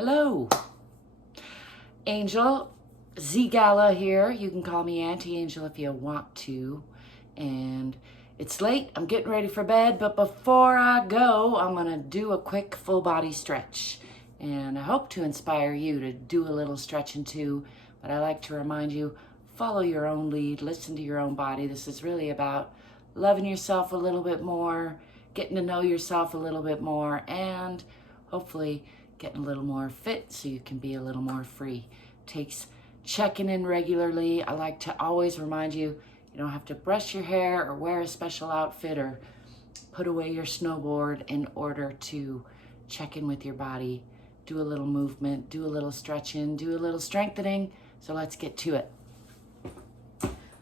Hello, Angel. ZGala here. You can call me Auntie Angel if you want to. And it's late. I'm getting ready for bed. But before I go, I'm going to do a quick full body stretch. And I hope to inspire you to do a little stretching too. But I like to remind you, follow your own lead. Listen to your own body. This is really about loving yourself a little bit more, getting to know yourself a little bit more, and hopefully getting a little more fit so you can be a little more free. Takes checking in regularly. I like to always remind you, you don't have to brush your hair or wear a special outfit or put away your snowboard in order to check in with your body, do a little movement, do a little stretching, do a little strengthening. So let's get to it.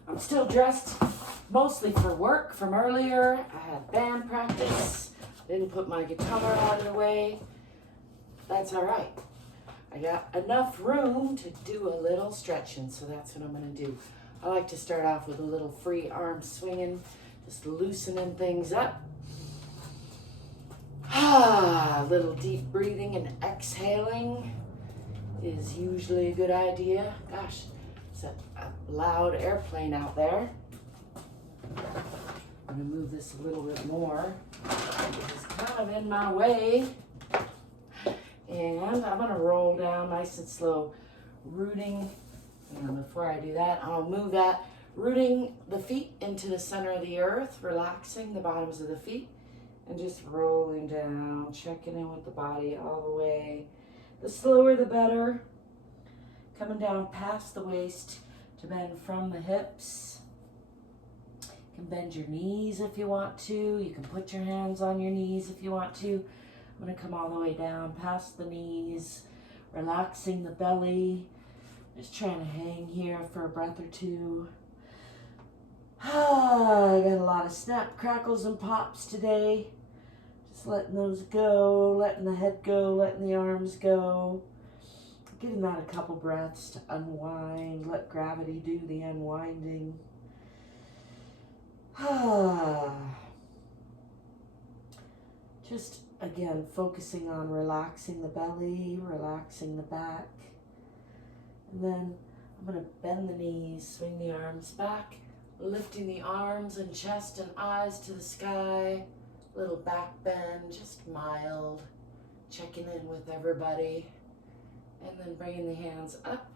I'm still dressed mostly for work from earlier. I had band practice. Didn't put my guitar out of the way. That's all right. I got enough room to do a little stretching, so that's what I'm gonna do. I like to start off with a little free arm swinging, just loosening things up. A little deep breathing and exhaling is usually a good idea. Gosh, it's a loud airplane out there. I'm gonna move this a little bit more. It's kind of in my way. And I'm gonna roll down nice and slow, rooting, and before I do that, I'll move that, rooting the feet into the center of the earth, relaxing the bottoms of the feet, and just rolling down, checking in with the body all the way. The slower the better. Coming down past the waist to bend from the hips. You can bend your knees if you want to. You can put your hands on your knees if you want to. I'm going to come all the way down past the knees, relaxing the belly, just trying to hang here for a breath or two. I got a lot of snap, crackles, and pops today. Just letting those go, letting the head go, letting the arms go. Giving that a couple breaths to unwind, let gravity do the unwinding. Just again, focusing on relaxing the belly, relaxing the back. And then I'm going to bend the knees, swing the arms back, lifting the arms and chest and eyes to the sky. Little back bend, just mild. Checking in with everybody. And then bringing the hands up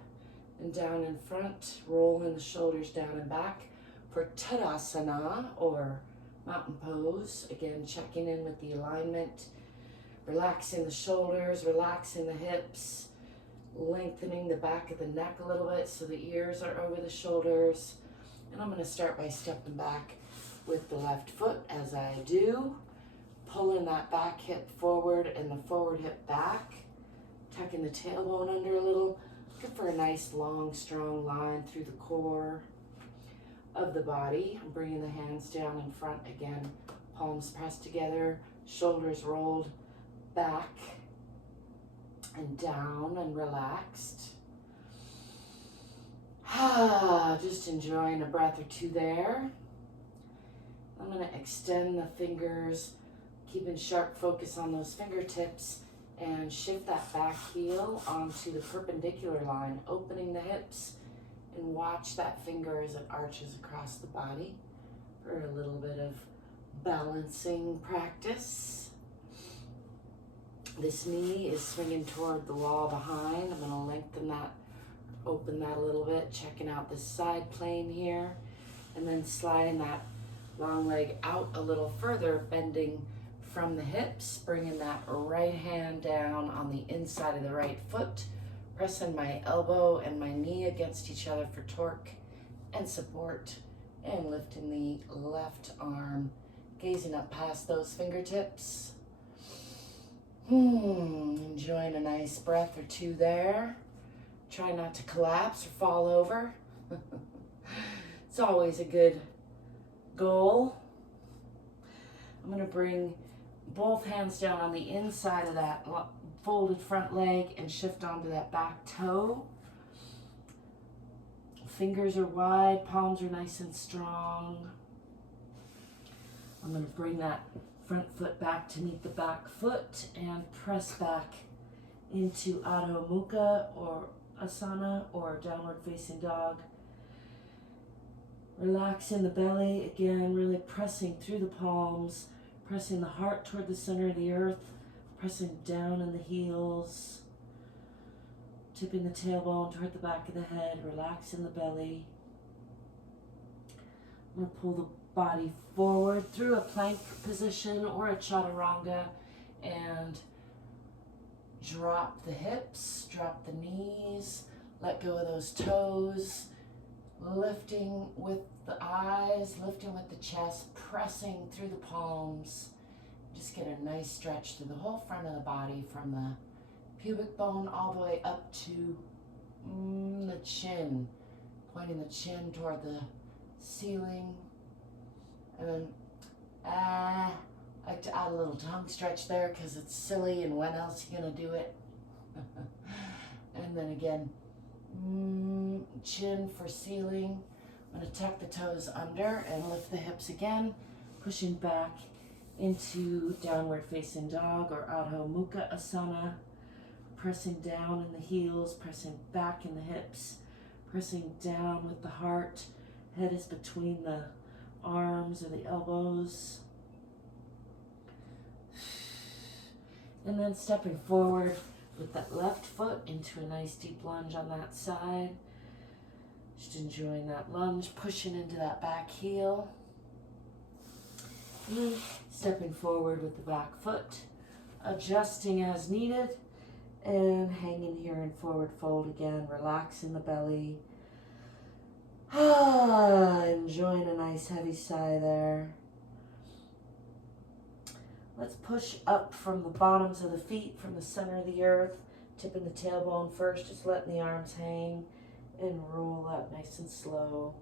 and down in front, rolling the shoulders down and back for Tadasana or mountain pose. Again, checking in with the alignment, relaxing the shoulders, relaxing the hips, lengthening the back of the neck a little bit so the ears are over the shoulders. And I'm going to start by stepping back with the left foot as I do, pulling that back hip forward and the forward hip back, tucking the tailbone under a little, looking for a nice long strong line through the core of the body. I'm bringing the hands down in front again, palms pressed together, shoulders rolled back and down and relaxed. Just enjoying a breath or two there. I'm going to extend the fingers, keeping sharp focus on those fingertips, and shift that back heel onto the perpendicular line, opening the hips, and watch that finger as it arches across the body for a little bit of balancing practice. This knee is swinging toward the wall behind. I'm going to lengthen that, open that a little bit, checking out this side plane here, and then sliding that long leg out a little further, bending from the hips, bringing that right hand down on the inside of the right foot, pressing my elbow and my knee against each other for torque and support, and lifting the left arm, gazing up past those fingertips. Enjoying a nice breath or two there. Try not to collapse or fall over. It's always a good goal. I'm going to bring both hands down on the inside of that folded front leg and shift onto that back toe. Fingers are wide, palms are nice and strong. I'm going to bring that front foot back to meet the back foot and press back into Adho Mukha or Asana or downward facing dog. Relax in the belly, again, really pressing through the palms, pressing the heart toward the center of the earth, pressing down in the heels, tipping the tailbone toward the back of the head, relax in the belly. I'm going to pull the body forward through a plank position or a chaturanga and drop the hips, drop the knees, let go of those toes, lifting with the eyes, lifting with the chest, pressing through the palms. Just get a nice stretch through the whole front of the body from the pubic bone all the way up to the chin, pointing the chin toward the ceiling. And then I like to add a little tongue stretch there because it's silly and when else are you going to do it? And then again, chin for ceiling. I'm going to tuck the toes under and lift the hips again, pushing back into downward facing dog or Adho Mukha Asana, pressing down in the heels, pressing back in the hips, pressing down with the heart. Head is between the arms or the elbows. And then stepping forward with that left foot into a nice deep lunge on that side. Just enjoying that lunge, pushing into that back heel. And then stepping forward with the back foot, adjusting as needed, and hanging here in forward fold again, relaxing the belly. Enjoying a nice heavy sigh there. Let's push up from the bottoms of the feet, from the center of the earth, tipping the tailbone first, just letting the arms hang, and roll up nice and slow.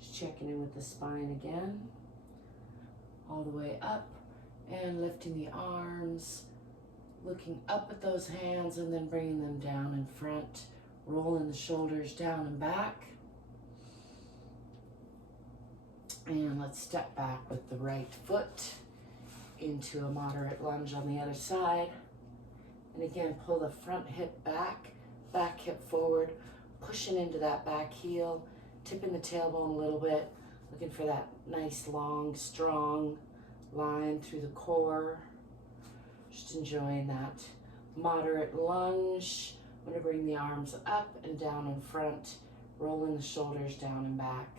Just checking in with the spine again. All the way up, and lifting the arms, looking up at those hands, and then bringing them down in front, rolling the shoulders down and back. And let's step back with the right foot into a moderate lunge on the other side. And again, pull the front hip back, back hip forward, pushing into that back heel, tipping the tailbone a little bit, looking for that nice, long, strong line through the core. Just enjoying that moderate lunge. I'm going to bring the arms up and down in front, rolling the shoulders down and back.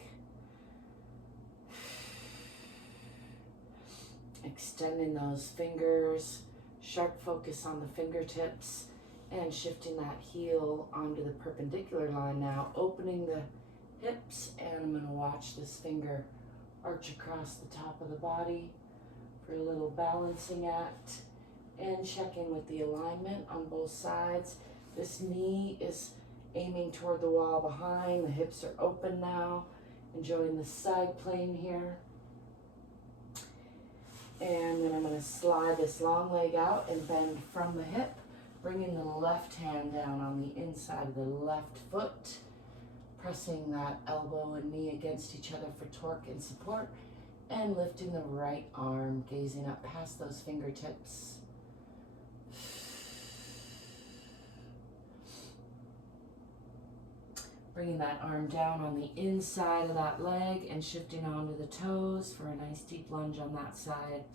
Extending those fingers, sharp focus on the fingertips, and shifting that heel onto the perpendicular line now, opening the hips, and I'm going to watch this finger arch across the top of the body for a little balancing act, and checking with the alignment on both sides. This knee is aiming toward the wall behind, the hips are open now, enjoying the side plane here. And then I'm going to slide this long leg out and bend from the hip, bringing the left hand down on the inside of the left foot, pressing that elbow and knee against each other for torque and support, and lifting the right arm, gazing up past those fingertips. Bringing that arm down on the inside of that leg and shifting onto the toes for a nice deep lunge on that side.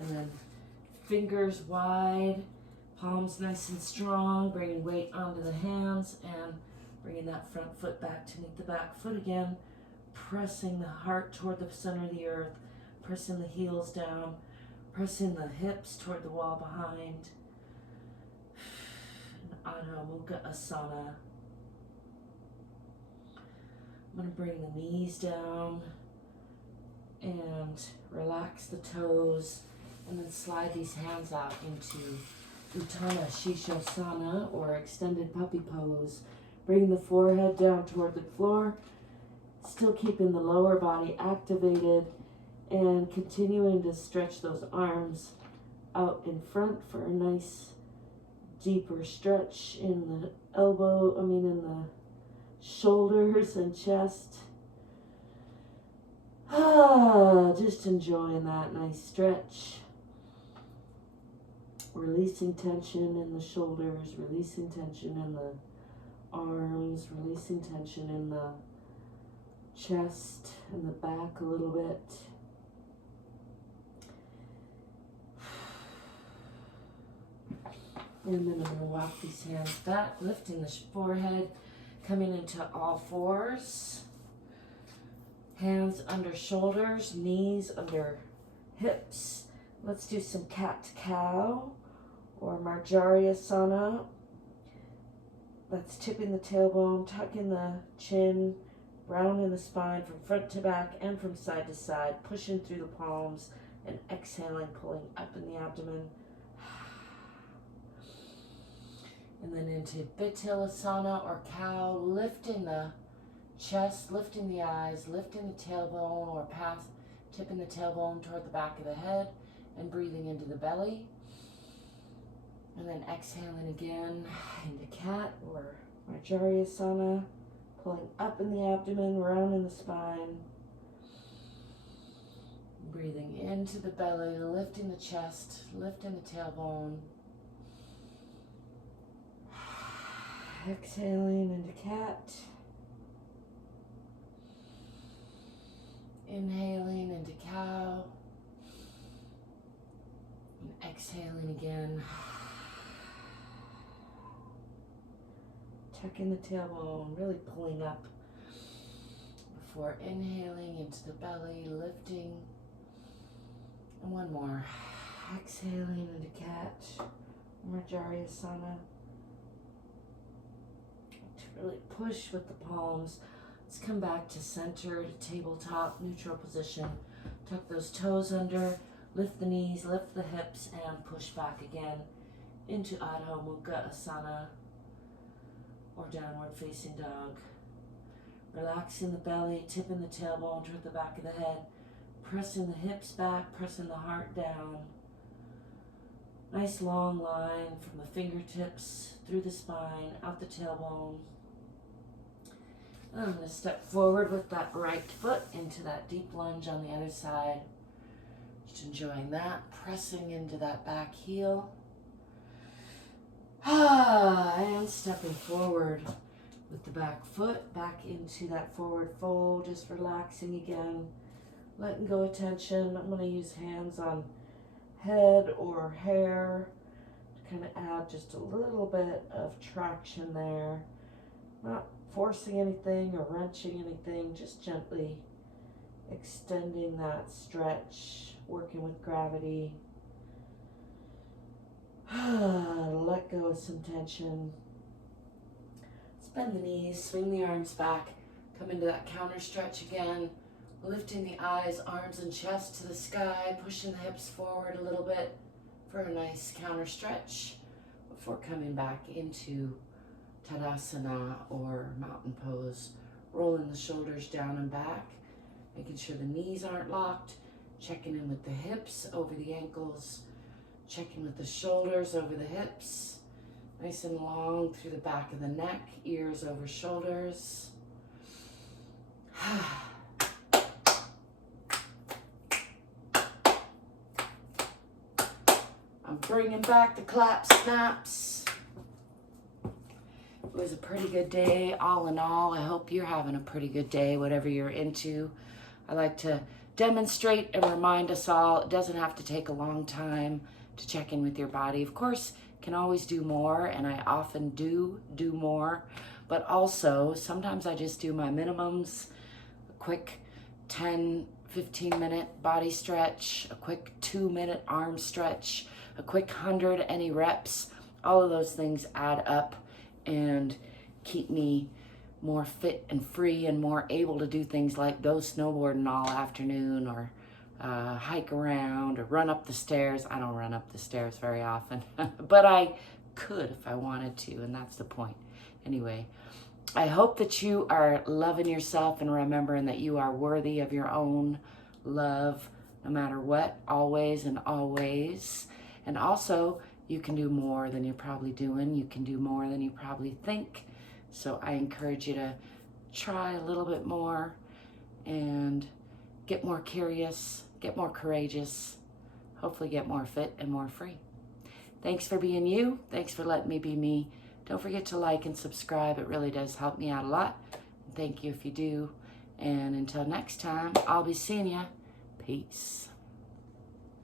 And then fingers wide, palms nice and strong, bringing weight onto the hands and bringing that front foot back to meet the back foot again, pressing the heart toward the center of the earth, pressing the heels down, pressing the hips toward the wall behind. Adho Mukha Asana. I'm going to bring the knees down and relax the toes, and then slide these hands out into Uttana Shishasana or extended puppy pose. Bring the forehead down toward the floor, still keeping the lower body activated and continuing to stretch those arms out in front for a nice deeper stretch in the in the shoulders and chest. Just enjoying that nice stretch. Releasing tension in the shoulders, releasing tension in the arms, releasing tension in the chest and the back a little bit. And then I'm going to walk these hands back, lifting the forehead, coming into all fours. Hands under shoulders, knees under hips. Let's do some cat-cow or Marjariasana. That's tipping the tailbone, tucking the chin, rounding the spine from front to back and from side to side, pushing through the palms and exhaling, pulling up in the abdomen. And then into Bitilasana or cow, lifting the chest, lifting the eyes, lifting the tailbone or tipping the tailbone toward the back of the head and breathing into the belly. And then exhaling again into cat or Marjariasana, pulling up in the abdomen, rounding the spine. Breathing into the belly, lifting the chest, lifting the tailbone. Exhaling into cat. Inhaling into cow. And exhaling again. Tucking the tailbone, really pulling up before inhaling into the belly, lifting. And one more. Exhaling into cat. Marjariasana. Really push with the palms. Let's come back to center, to tabletop, neutral position. Tuck those toes under, lift the knees, lift the hips, and push back again into Adho Mukha Asana or downward facing dog. Relaxing the belly, tipping the tailbone toward the back of the head, pressing the hips back, pressing the heart down. Nice long line from the fingertips through the spine, out the tailbone. I'm going to step forward with that right foot into that deep lunge on the other side. Just enjoying that, pressing into that back heel. And stepping forward with the back foot back into that forward fold, just relaxing again, letting go of tension. I'm going to use hands on head or hair to kind of add just a little bit of traction there. Not forcing anything or wrenching anything, just gently extending that stretch, working with gravity. Let go of some tension. Bend the knees, swing the arms back, come into that counter stretch again, lifting the eyes, arms and chest to the sky, pushing the hips forward a little bit for a nice counter stretch before coming back into Tadasana or mountain pose, rolling the shoulders down and back, making sure the knees aren't locked, checking in with the hips over the ankles, checking with the shoulders over the hips. Nice and long through the back of the neck, ears over shoulders. I'm bringing back the clap snaps. It was a pretty good day, all in all. I hope you're having a pretty good day, whatever you're into. I like to demonstrate and remind us all, it doesn't have to take a long time to check in with your body. Of course, can always do more, and I often do more, but also sometimes I just do my minimums, a quick 10-15 minute body stretch, a quick 2-minute arm stretch, a quick 100 any reps. All of those things add up and keep me more fit and free and more able to do things like go snowboarding all afternoon or hike around or run up the stairs. I don't run up the stairs very often, but I could if I wanted to, and that's the point. Anyway, I hope that you are loving yourself and remembering that you are worthy of your own love, no matter what, always and always. And also, you can do more than you're probably doing. You can do more than you probably think. So I encourage you to try a little bit more and get more curious, get more courageous, hopefully get more fit and more free. Thanks for being you. Thanks for letting me be me. Don't forget to like and subscribe. It really does help me out a lot. Thank you if you do. And until next time, I'll be seeing ya. Peace.